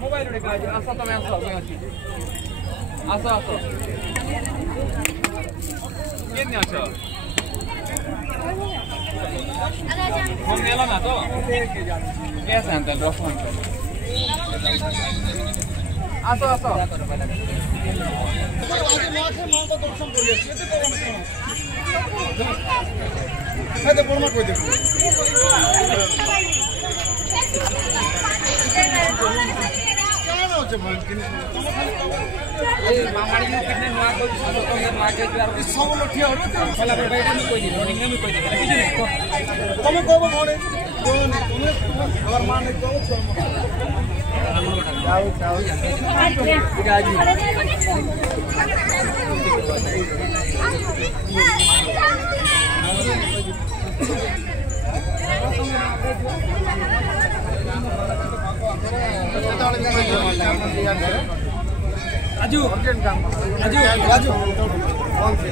mobile आसा तमें आस आस आस केन आस phone नेला ना तो कैसे हंतल रफो आस आस हेते बोलमा कोइ दे ए मामाडी में कितने नुआ को सब तो नुआ के यार सब लठिया हरु त फला बैठा में कोई नहीं रोनिंग में कोई नहीं कम कोबो मोने कोन तुने और मान को जाओ जाओ गाजी राजू राजू राजू कौन से